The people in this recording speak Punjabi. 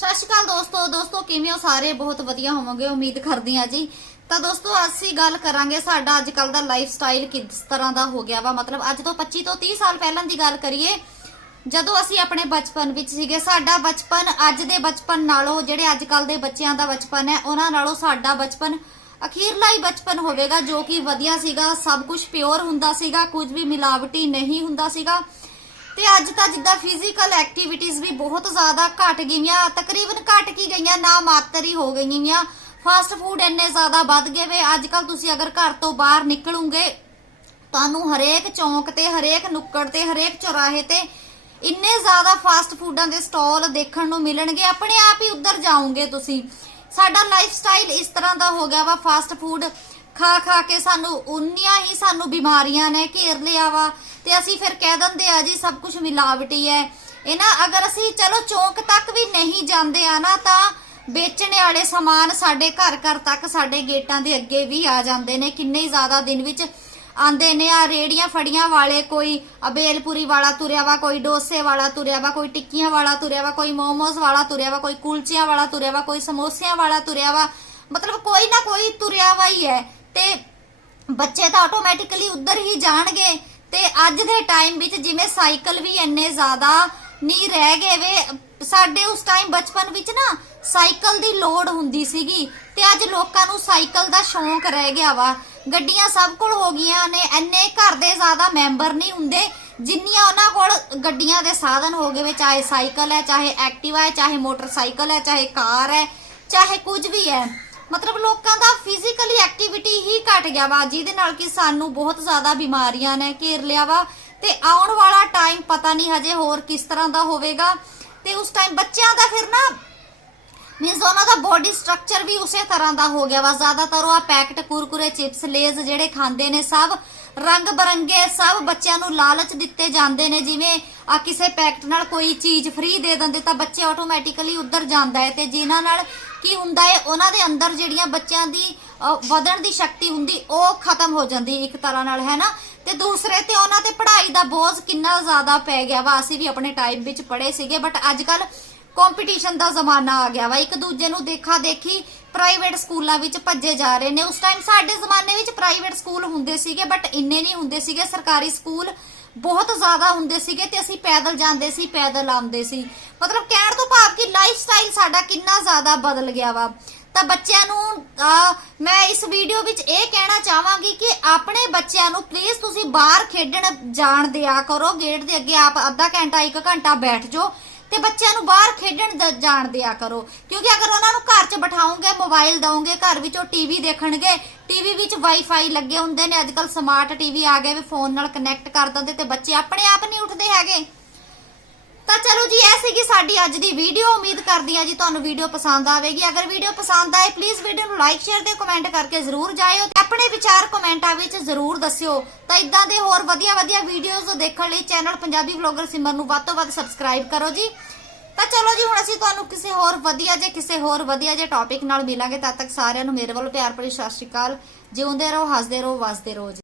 ਸਤਿ ਸ਼੍ਰੀ ਅਕਾਲ ਦੋਸਤੋ ਦੋਸਤੋ ਕਿਵੇਂ ਹੋ? ਸਾਰੇ ਬਹੁਤ ਵਧੀਆ ਹੋਵੋਗੇ, ਉਮੀਦ ਕਰਦੀ ਆ ਜੀ। ਤਾਂ ਦੋਸਤੋ, ਅਸੀਂ ਗੱਲ ਕਰਾਂਗੇ ਸਾਡਾ ਅੱਜ ਕੱਲ ਦਾ ਲਾਈਫ ਸਟਾਈਲ ਕਿਸ ਤਰ੍ਹਾਂ ਦਾ ਹੋ ਗਿਆ ਵਾ? ਮਤਲਬ ਅੱਜ ਤੋਂ 25 ਤੋਂ 30 ਸਾਲ ਪਹਿਲਾਂ ਦੀ ਗੱਲ ਕਰੀਏ, ਜਦੋਂ ਅਸੀਂ ਆਪਣੇ ਬਚਪਨ ਵਿੱਚ ਸੀਗੇ, ਸਾਡਾ ਬਚਪਨ ਅੱਜ ਦੇ ਬਚਪਨ ਨਾਲੋਂ, ਜਿਹੜੇ ਅੱਜ ਕੱਲ ਦੇ ਬੱਚਿਆਂ ਦਾ ਬਚਪਨ ਹੈ, ਉਹਨਾਂ ਨਾਲੋਂ ਸਾਡਾ ਬਚਪਨ ਅਖੀਰਲਾ ਹੀ ਬਚਪਨ ਹੋਵੇਗਾ, ਜੋ ਕਿ ਵਧੀਆ ਸੀਗਾ, ਸਭ ਕੁਝ ਪਿਓਰ ਹੁੰਦਾ ਸੀਗਾ, ਕੁਝ ਵੀ ਮਿਲਾਵਟੀ ਨਹੀਂ ਹੁੰਦਾ ਸੀਗਾ। ਤੇ ਅੱਜ ਤਾਂ ਜਿੱਦਾਂ ਫਿਜ਼ੀਕਲ ਐਕਟੀਵਿਟੀਜ਼ ਵੀ ਬਹੁਤ ਜ਼ਿਆਦਾ ਘਟ ਗਈਆਂ, ਤਕਰੀਬਨ ਘਟ ਕੀ ਗਈਆਂ, ਨਾ ਮਾਤਰ ਹੀ ਹੋ ਗਈਆਂ। ਫਾਸਟ ਫੂਡ ਇੰਨੇ ਜ਼ਿਆਦਾ ਵੱਧ ਗਏ ਵੇ ਅੱਜ ਕੱਲ ਤੁਸੀਂ ਅਗਰ ਘਰ ਤੋਂ ਬਾਹਰ ਨਿਕਲੋਗੇ, ਤੁਹਾਨੂੰ ਹਰੇਕ ਚੌਂਕ ਤੇ, ਹਰੇਕ ਨੁੱਕੜ ਤੇ, ਹਰੇਕ ਚੌਰਾਹੇ ਤੇ ਇੰਨੇ ਜ਼ਿਆਦਾ ਫਾਸਟ ਫੂਡਾਂ ਦੇ ਸਟਾਲ ਦੇਖਣ ਨੂੰ ਮਿਲਣਗੇ। ਆਪਣੇ ਆਪ ਹੀ ਉੱਧਰ ਜਾਓਗੇ ਤੁਸੀਂ। ਸਾਡਾ ਲਾਈਫ ਸਟਾਈਲ ਇਸ ਤਰ੍ਹਾਂ ਦਾ ਹੋ ਗਿਆ ਵਾ ਫਾਸਟ ਫੂਡ ਖਾ ਖਾ ਕੇ ਸਾਨੂੰ ਉਨੀਆਂ ਹੀ ਸਾਨੂੰ ਬਿਮਾਰੀਆਂ ਨੇ ਘੇਰ ਲਿਆ ਵਾ ਤੇ ਅਸੀਂ ਫਿਰ ਕਹਿ ਦਿੰਦੇ ਆ ਜੀ ਸਭ ਕੁਝ ਮਿਲਾਵਟੀ ਹੈ ਇਹ ਨਾ ਅਗਰ ਅਸੀਂ ਚਲੋ ਚੌਂਕ ਤੱਕ ਵੀ ਨਹੀਂ ਜਾਂਦੇ ਆ ਨਾ ਤਾਂ ਵੇਚਣ ਵਾਲੇ ਸਮਾਨ ਸਾਡੇ ਘਰ ਘਰ ਤੱਕ ਸਾਡੇ ਗੇਟਾਂ ਦੇ ਅੱਗੇ ਵੀ ਆ ਜਾਂਦੇ ਨੇ। ਕਿੰਨੇ ਜ਼ਿਆਦਾ ਦਿਨ ਵਿੱਚ ਆਂਦੇ ਨੇ ਆ ਰੇੜੀਆਂ ਫੜੀਆਂ ਵਾਲੇ ਕੋਈ ਅਬੇਲਪੁਰੀ ਵਾਲਾ ਤੁਰਿਆ ਵਾ, ਕੋਈ ਡੋਸੇ ਵਾਲਾ ਤੁਰਿਆ ਵਾ, ਕੋਈ ਟਿੱਕੀਆਂ ਵਾਲਾ ਤੁਰਿਆ ਵਾ, ਕੋਈ ਮੋਮੋਸ ਵਾਲਾ ਤੁਰਿਆ ਵਾ, ਕੋਈ ਕੁਲਚਿਆਂ ਵਾਲਾ ਤੁਰਿਆ ਵਾ, ਕੋਈ ਸਮੋਸਿਆਂ ਵਾਲਾ ਤੁਰਿਆ ਵਾ। ਮਤਲਬ ਕੋਈ ਨਾ ਕੋਈ ਤੁਰਿਆ ਵਾ ਹੀ ਹੈ ਤੇ ਬੱਚੇ ਤਾਂ ਆਟੋਮੈਟਿਕਲੀ ਉੱਧਰ ਹੀ ਜਾਣਗੇ। ਤੇ ਅੱਜ ਦੇ ਟਾਈਮ ਵਿੱਚ ਜਿਵੇਂ ਸਾਈਕਲ ਵੀ ਇੰਨੇ ਜ਼ਿਆਦਾ ਨਹੀਂ ਰਹਿ ਗਏ ਵੇ, ਸਾਡੇ ਉਸ ਟਾਈਮ ਬਚਪਨ ਵਿੱਚ ਨਾ ਸਾਈਕਲ ਦੀ ਲੋੜ ਹੁੰਦੀ ਸੀਗੀ ਤੇ ਅੱਜ ਲੋਕਾਂ ਨੂੰ ਸਾਈਕਲ ਦਾ ਸ਼ੌਂਕ ਰਹਿ ਗਿਆ ਵਾ। ਗੱਡੀਆਂ ਸਭ ਕੋਲ ਹੋ ਗਈਆਂ ਨੇ, ਇੰਨੇ ਘਰ ਦੇ ਜ਼ਿਆਦਾ ਮੈਂਬਰ ਨਹੀਂ ਹੁੰਦੇ ਜਿੰਨੀਆਂ ਉਹਨਾਂ ਕੋਲ ਗੱਡੀਆਂ ਦੇ ਸਾਧਨ ਹੋ ਗਏ ਵੇ, ਚਾਹੇ ਸਾਈਕਲ ਹੈ, ਚਾਹੇ ਐਕਟਿਵਾ ਹੈ, ਚਾਹੇ ਮੋਟਰਸਾਈਕਲ ਹੈ, ਚਾਹੇ ਕਾਰ ਹੈ, ਚਾਹੇ ਕੁਝ ਵੀ ਹੈ। ਮਤਲਬ ਲੋਕਾਂ ਦਾ ਫਿਜ਼ੀਕਲੀ ਐਕਟੀਵਿਟੀ ਹੀ ਘਟ ਗਿਆ ਵਾ, ਜਿਹਦੇ ਨਾਲ ਕਿ ਸਾਨੂੰ ਬਹੁਤ ਜ਼ਿਆਦਾ ਬਿਮਾਰੀਆਂ ਨੇ ਘੇਰ ਲਿਆ ਵਾ। ਤੇ ਆਉਣ ਵਾਲਾ ਟਾਈਮ ਪਤਾ ਨਹੀਂ ਹਜੇ ਹੋਰ ਕਿਸ ਤਰ੍ਹਾਂ ਦਾ ਹੋਵੇਗਾ। ਤੇ ਉਸ ਟਾਈਮ ਬੱਚਿਆਂ ਦਾ ਫਿਰ ਨਾ ਮੀਨਸ ਉਹਨਾਂ ਦਾ ਬੋਡੀ ਸਟਰਕਚਰ ਵੀ ਉਸੇ ਤਰ੍ਹਾਂ ਦਾ ਹੋ ਗਿਆ ਵਾ। ਜ਼ਿਆਦਾਤਰ ਉਹ ਪੈਕਟ ਕੁਰਕੁਰੇ ਚਿਪਸ ਲੇਜ਼ ਜਿਹੜੇ ਖਾਂਦੇ ਨੇ ਸਭ। ਰੰਗ ਬਰੰਗੇ ਸਭ ਬੱਚਿਆਂ ਨੂੰ ਲਾਲਚ ਦਿੱਤੇ ਜਾਂਦੇ ਨੇ। ਜਿਵੇਂ ਆ ਕਿਸੇ ਪੈਕਟ ਨਾਲ ਕੋਈ ਚੀਜ਼ ਫ੍ਰੀ ਦੇ ਦਿੰਦੇ ਤਾਂ ਬੱਚੇ ਆਟੋਮੈਟਿਕਲੀ ਉੱਧਰ ਜਾਂਦਾ ਹੈ ਤੇ ਜਿਨ੍ਹਾਂ ਨਾਲ ਕੀ ਹੁੰਦਾ ਹੈ? ਉਹਨਾਂ ਦੇ ਅੰਦਰ ਜਿਹੜੀਆਂ ਬੱਚਿਆਂ ਦੀ ਵਧਣ ਦੀ ਸ਼ਕਤੀ ਹੁੰਦੀ, ਉਹ ਖਤਮ ਹੋ ਜਾਂਦੀ ਇੱਕ ਤਰ੍ਹਾਂ ਨਾਲ, ਹੈ ਨਾ? ਤੇ ਦੂਸਰੇ ਤੇ ਉਹਨਾਂ ਤੇ ਪੜ੍ਹਾਈ ਦਾ ਬੋਝ ਕਿੰਨਾ ਜ਼ਿਆਦਾ ਪੈ ਗਿਆ ਵਾ। ਅਸੀਂ ਵੀ ਆਪਣੇ ਟਾਈਮ ਵਿੱਚ ਪੜ੍ਹੇ ਸੀਗੇ ਬਟ ਅੱਜ ਕੱਲ ਕੰਪੀਟੀਸ਼ਨ ਦਾ ਜ਼ਮਾਨਾ ਆ ਗਿਆ ਵਾ। ਇੱਕ ਦੂਜੇ ਨੂੰ ਦੇਖਾ ਦੇਖੀ ਪ੍ਰਾਈਵੇਟ ਸਕੂਲਾਂ ਵਿੱਚ ਭੱਜੇ ਜਾ ਰਹੇ ਨੇ। ਉਸ ਟਾਈਮ ਸਾਡੇ ਜ਼ਮਾਨੇ ਵਿੱਚ ਪ੍ਰਾਈਵੇਟ ਸਕੂਲ ਹੁੰਦੇ ਸੀਗੇ ਬਟ ਇੰਨੇ ਨਹੀਂ ਹੁੰਦੇ ਸੀਗੇ। ਸਰਕਾਰੀ ਸਕੂਲ ਬਹੁਤ ਜ਼ਿਆਦਾ ਹੁੰਦੇ ਸੀਗੇ ਤੇ ਅਸੀਂ ਪੈਦਲ ਜਾਂਦੇ ਸੀ, ਪੈਦਲ ਆਉਂਦੇ ਸੀ। ਮਤਲਬ ਕਹਿਣ ਤੋਂ ਕਿ ਲਾਈਫ ਸਟਾਈਲ ਸਾਡਾ ਕਿੰਨਾ ਜ਼ਿਆਦਾ ਬਦਲ ਗਿਆ ਵਾ। ਤਾਂ ਬੱਚਿਆਂ ਨੂੰ ਮੈਂ ਇਸ ਵੀਡੀਓ ਵਿੱਚ ਇਹ ਕਹਿਣਾ ਚਾਹਾਂਗੀ ਕਿ ਆਪਣੇ ਬੱਚਿਆਂ ਨੂੰ ਪਲੀਜ਼ ਤੁਸੀਂ ਬਾਹਰ ਖੇਡਣ ਜਾਣ ਦਿਆ ਕਰੋ। ਗੇਟ ਦੇ ਅੱਗੇ ਆਪ ਅੱਧਾ ਘੰਟਾ, ਇੱਕ ਘੰਟਾ ਬੈਠ ਜਾਓ ਤੇ ਬੱਚਿਆਂ ਨੂੰ ਬਾਹਰ ਖੇਡਣ ਜਾਣ ਦਿਆ ਕਰੋ। ਕਿਉਂਕਿ ਅਗਰ ਉਹਨਾਂ ਨੂੰ ਘਰ 'ਚ ਬਿਠਾਓਗੇ ਮੋਬਾਈਲ ਦਵੋਗੇ, ਘਰ ਵਿੱਚੋਂ ਟੀਵੀ ਦੇਖਣਗੇ ਟੀਵੀ ਵਿੱਚ ਵਾਈਫਾਈ ਲੱਗੇ ਹੁੰਦੇ ਨੇ ਅੱਜਕੱਲ ਸਮਾਰਟ ਟੀਵੀ ਆ ਗਏ ਵੀ ਫੋਨ ਨਾਲ ਕਨੈਕਟ ਕਰ ਦਿੰਦੇ ਤੇ ਬੱਚੇ ਆਪਣੇ ਆਪ ਨਹੀਂ ਉੱਠਦੇ ਹੈਗੇ। ਤਾਂ ਚਲੋ ਜੀ, ਇਹ ਸੀਗੀ ਸਾਡੀ ਅੱਜ ਦੀ ਵੀਡੀਓ। ਉਮੀਦ ਕਰਦੀ ਹਾਂ ਜੀ ਤੁਹਾਨੂੰ ਵੀਡੀਓ ਪਸੰਦ ਆਵੇਗੀ। ਅਗਰ ਵੀਡੀਓ ਪਸੰਦ ਆਏ ਪਲੀਜ਼ ਵੀਡੀਓ ਨੂੰ ਲਾਈਕ ਸ਼ੇਅਰ ਤੇ ਕਮੈਂਟ ਕਰਕੇ ਜ਼ਰੂਰ ਜਾਇਓ ਤੇ ਆਪਣੇ ਵਿਚਾਰ ਕਮੈਂਟਾਂ ਵਿੱਚ ਜ਼ਰੂਰ ਦੱਸਿਓ। ਤਾਂ ਇਦਾਂ ਦੇ ਹੋਰ ਵਧੀਆ ਵਧੀਆ ਵੀਡੀਓਜ਼ ਦੇਖਣ ਲਈ ਚੈਨਲ ਪੰਜਾਬੀ ਵਲੌਗਰ ਸਿਮਰ ਨੂੰ ਵੱਧ ਤੋਂ ਵੱਧ ਸਬਸਕ੍ਰਾਈਬ ਕਰੋ ਜੀ। ਤਾਂ ਚਲੋ ਜੀ, ਹੁਣ ਅਸੀਂ ਤੁਹਾਨੂੰ ਕਿਸੇ ਹੋਰ ਵਧੀਆ ਜੇ, ਕਿਸੇ ਹੋਰ ਵਧੀਆ ਜੇ ਟੌਪਿਕ ਨਾਲ ਮਿਲਾਂਗੇ। ਤਦ ਤੱਕ ਸਾਰਿਆਂ ਨੂੰ ਮੇਰੇ ਵੱਲੋਂ ਪਿਆਰ ਭਰੀ ਸਤਿ ਸ਼੍ਰੀ ਅਕਾਲ। ਜਿਉਂਦੇ ਰਹੋ, ਹੱਸਦੇ ਰਹੋ, ਵਸਦੇ ਰਹੋ ਜੀ।